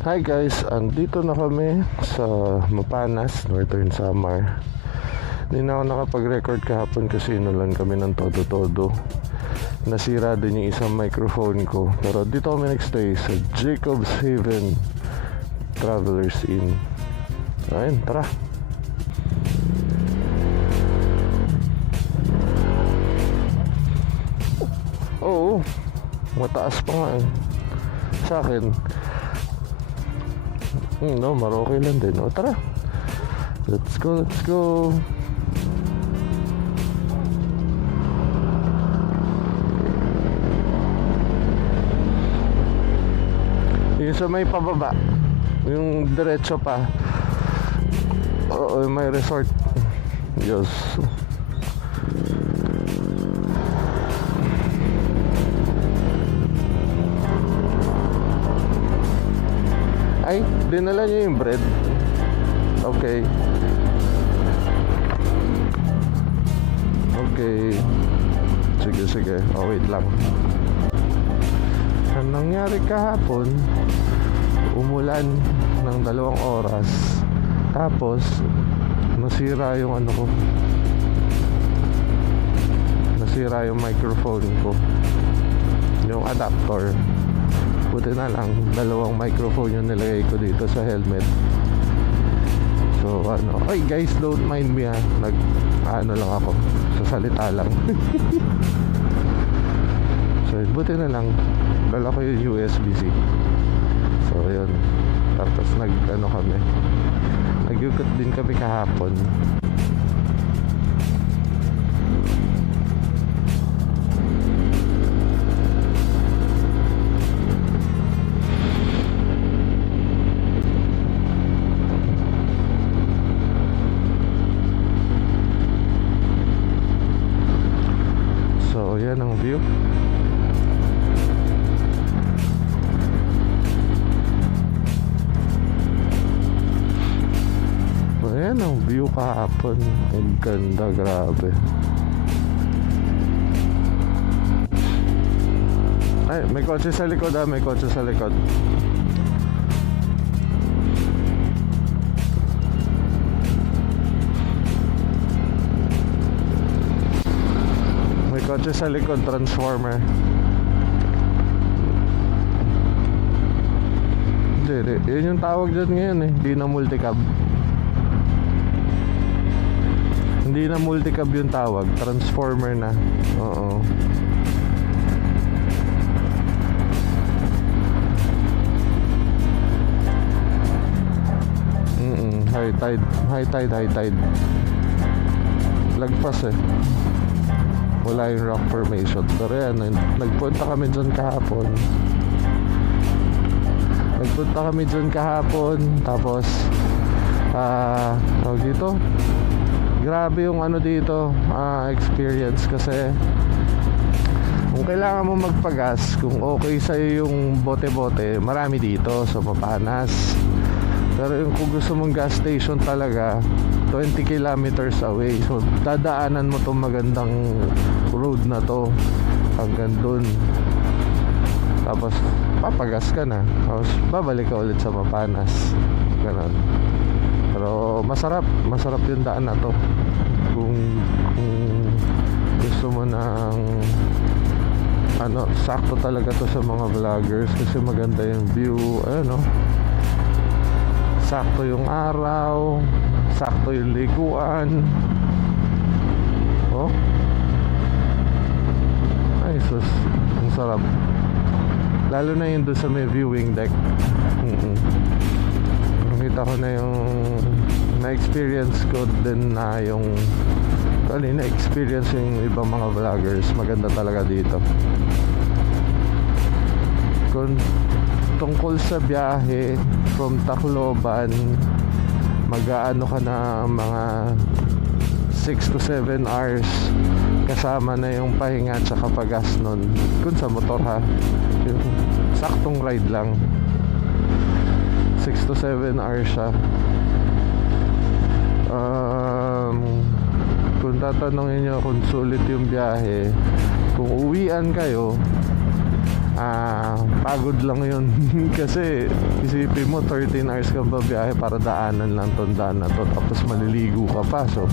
Hi guys, andito na kami sa Mapanas, Northern Samar. Hindi na ako nakapag-record kahapon kasi inulan kami ng todo-todo. Nasira din yung isang microphone ko. Pero dito kami nagstay sa Jacob's Haven Travelers Inn. Ayun, tara! Oo, mataas pa nga eh. Sa akin no, Marokay lang din. O tara, let's go. Yung sa may pababa, yung diretso pa, oo, may resort. Diyos. Ay, dinala niyo yung bread. Okay. Sige. Oh, wait lang. Ang nangyari kahapon, umulan ng 2 oras. Tapos, nasira yung ano ko. Nasira yung microphone ko. Yung adapter. Buti na lang, 2 microphone yung nilagay ko dito sa helmet. So ano, ay guys, don't mind me ano lang ako, sasalita lang. So buti na lang, dala ko yung USB-C. So yun, tapos nag-ukot din kami kahapon. So yan ang view. So yan ang view kahapon. Ang ganda, grabe. Ay, may kotse sa likod may kotse sa likod. Kotse sa likod, transformer. Hindi. Yun yung tawag dyan ngayon eh. Hindi na multicab. Hindi na multicab yung tawag. Transformer na. Oo. High tide. Lagpas eh. Wala yung rock formation. Pero yan, nagpunta kami dyan kahapon. Tapos tawag dito, grabe yung ano dito, experience. Kasi kung kailangan mo magpagas, kung okay sa'yo yung bote-bote, marami dito sa Mapanas. Pero yung kung gusto mong gas station talaga, 20 kilometers away. So dadaanan mo tong magandang road na to hanggang dun. Tapos papagas ka na. Tapos babalik ka ulit sa Mapanas. Ganon. Pero masarap yung daan na to. Kung gusto mo ng sakto talaga to sa mga vloggers. Kasi maganda yung view. Ayun o. Sakto yung araw, sakto yung liguan. Oh, ay sus, ang sarap. Lalo na yun doon sa may viewing deck. Nakita ko na yung na-experience ko din na yung na-experience yung ibang mga vloggers. Maganda talaga dito. Tungkol sa biyahe from Tacloban, mag-aano ka na mga 6 to 7 hours kasama na yung pahinga at saka pagas nun. Kung sa motor ha, yung saktong ride lang, 6 to 7 hours siya. Kung tatanungin nyo kung sulit yung biyahe, kung uwian kayo, pagod lang yun. Kasi isipin mo 13 hours kang babiyahe para daanan lang tong daan na to, tapos maliligo ka pa, so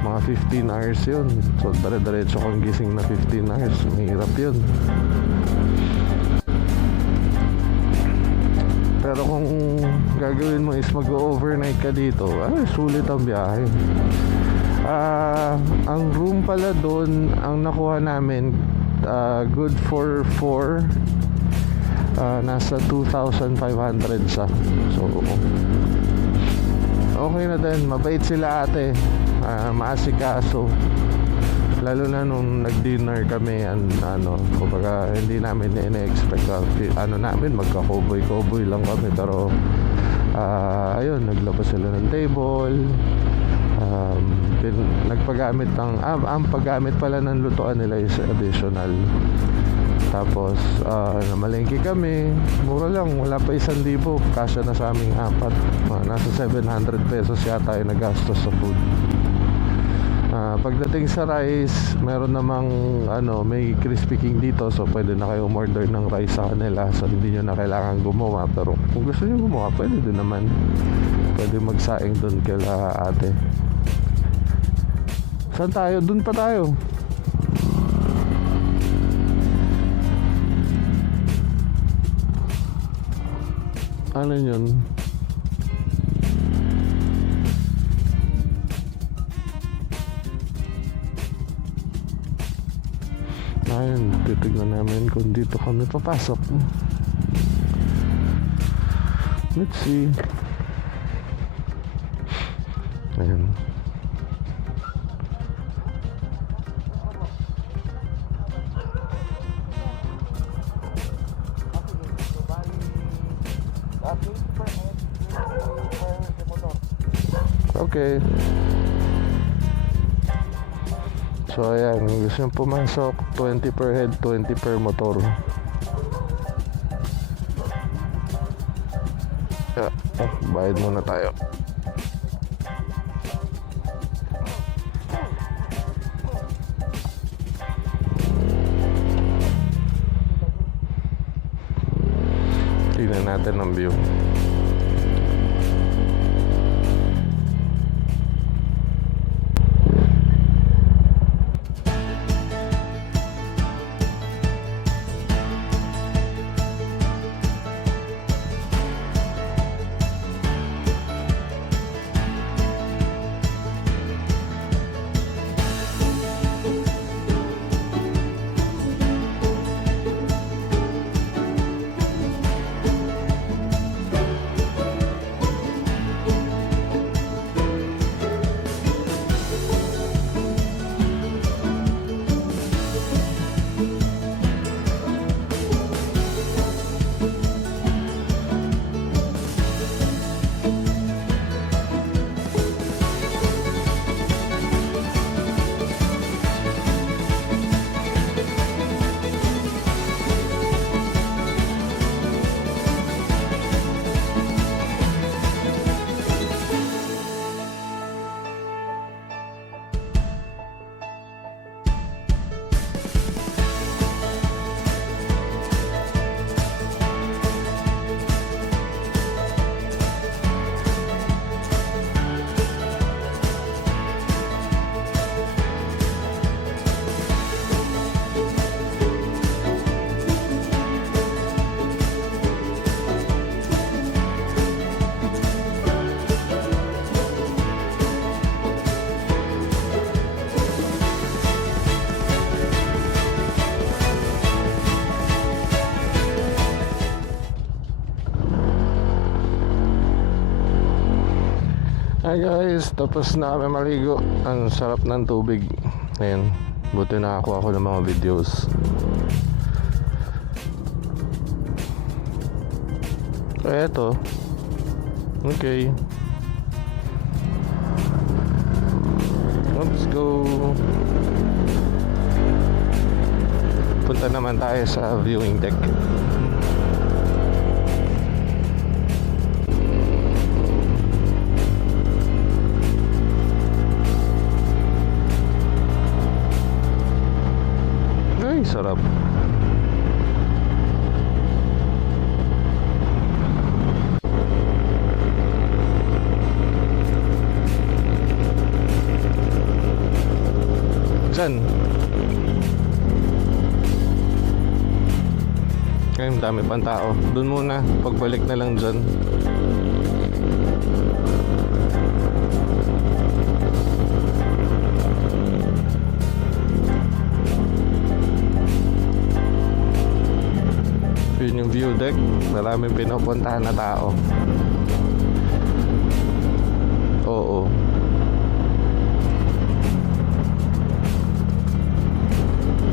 mga 15 hours yun. So dire-diretso kang gising na 15 hours, mahirap yun. Pero kung gagawin mo is mag-overnight ka dito, sulit ang biyahe. Ang room pala doon, ang nakuha namin, good for 4, nasa 2,500 sa. So okay na din, mabait sila ate, maasikaso. Lalo na nung nag-dinner kami, kumbaga hindi namin ina-expect, namin magka-cowboy lang kami, pero ayun, naglabas sila ng table, nagpagamit ang paggamit pala ng lutuan nila is additional. Tapos namalengke kami, mura lang, wala pa 1,000, kasya na sa aming apat. Nasa 700 pesos yata yung nagastos sa food. Pagdating sa rice, meron namang may Crispy King dito, so pwede na kayo umorder ng rice sa kanila, so hindi nyo na kailangan gumawa. Pero kung gusto nyo gumawa, pwede din naman, pwede magsaing dun kila ate. Saan tayo? Dun pa tayo. Ano yun? Ayun, titignan namin kung dito kami papasok. Let's see. Ayun. Okay. So ayan, gusto nyo pumasok, 20 per head, 20 per motor. Bayad muna tayo. Tingnan natin ang view. Hi guys, tapos na kami maligo. Ang sarap ng tubig. Ayan, buti nakakuha ko ng mga videos. Eto. Okay. Let's go. Punta naman tayo sa viewing deck. Ay, sarap. dyan. Ngayon dami pang tao. Doon muna, pagbalik na lang dyan. Yun yung view deck. Maraming pinupuntahan na tao. Oo.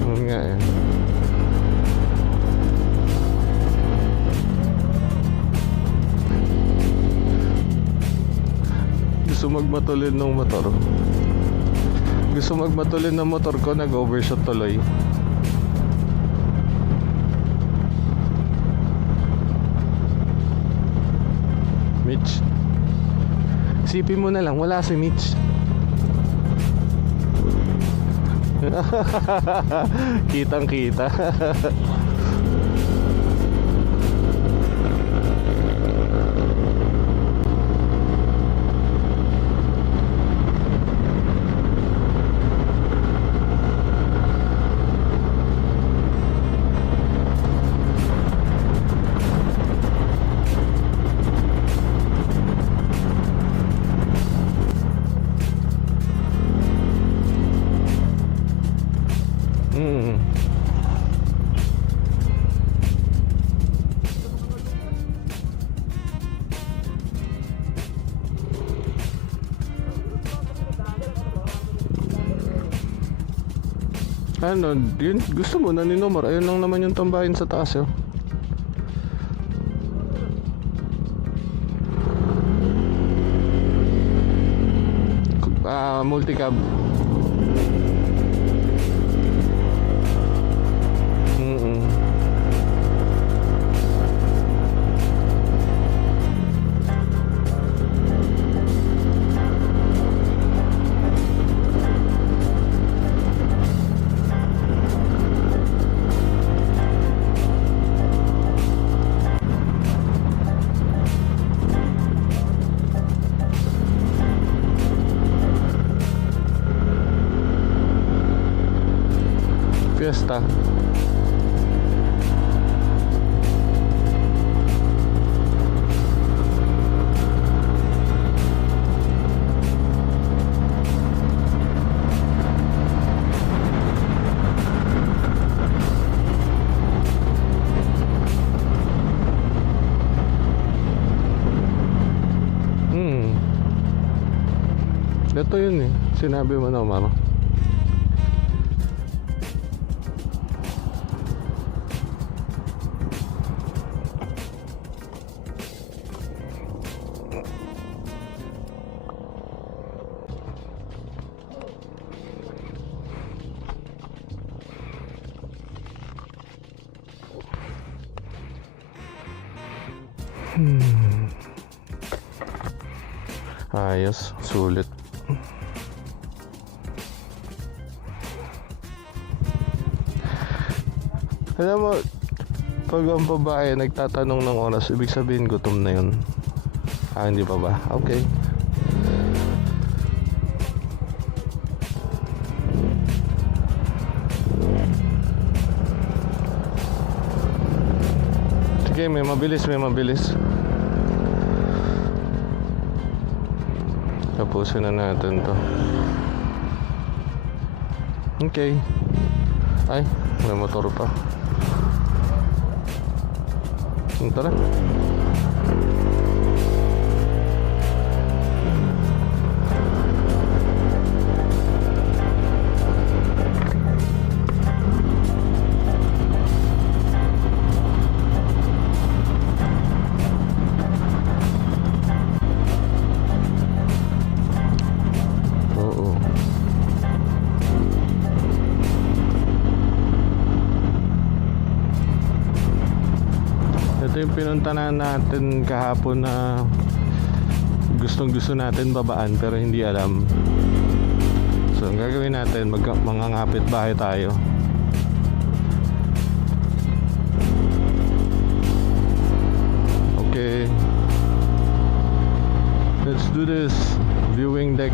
Yun nga eh. Gusto magmatulin ng motor. Gusto magmatulin ng motor ko, nag-overshot tuloy. Mitch, sipin mo na lang, wala si Mitch. Kitang kita. Ano, yun, gusto mo na ninomor. Ayun lang naman yung tambahin sa taas yun. Multicab. Fiesta. Ito yun eh, sinabi mo na Omar. Ayos, sulit. Alam mo, pag ang babae nagtatanong ng oras, ibig sabihin gutom na yun. Hindi pa ba? Okay. Sige, may mabilis, may mabilis. Tapusin na natin to. Okay. Ay, may motor pa. Tara. Ito yung pinuntahan natin kahapon na gustong gusto natin babaan pero hindi alam. So ang gagawin natin, mangangapit bahay tayo. Okay, let's do this viewing deck.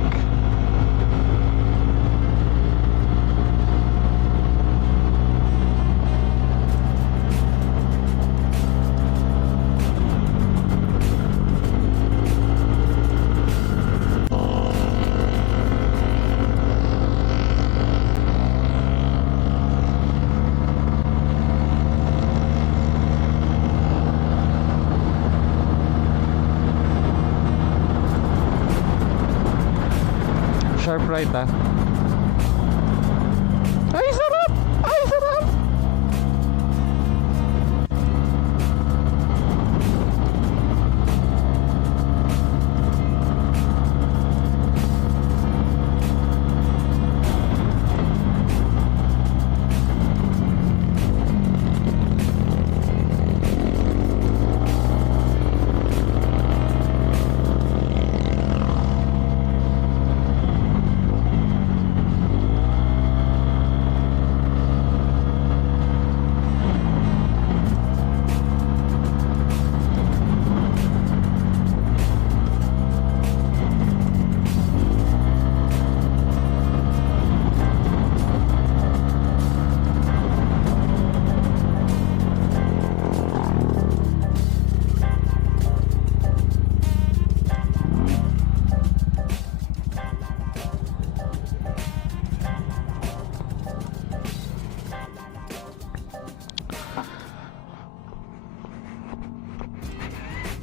Sharp right ah. Ay, sarap! Ay, sarap!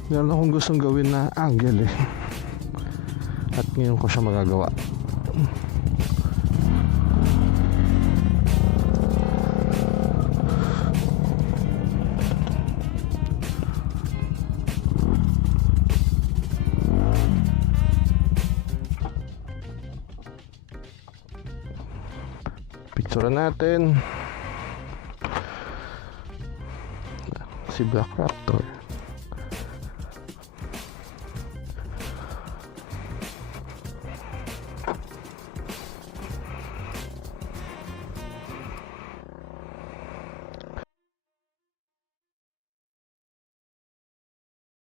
Meron akong gustong gawin na angle eh. At ngayon ko siya magagawa. Picture natin si Black Raptor.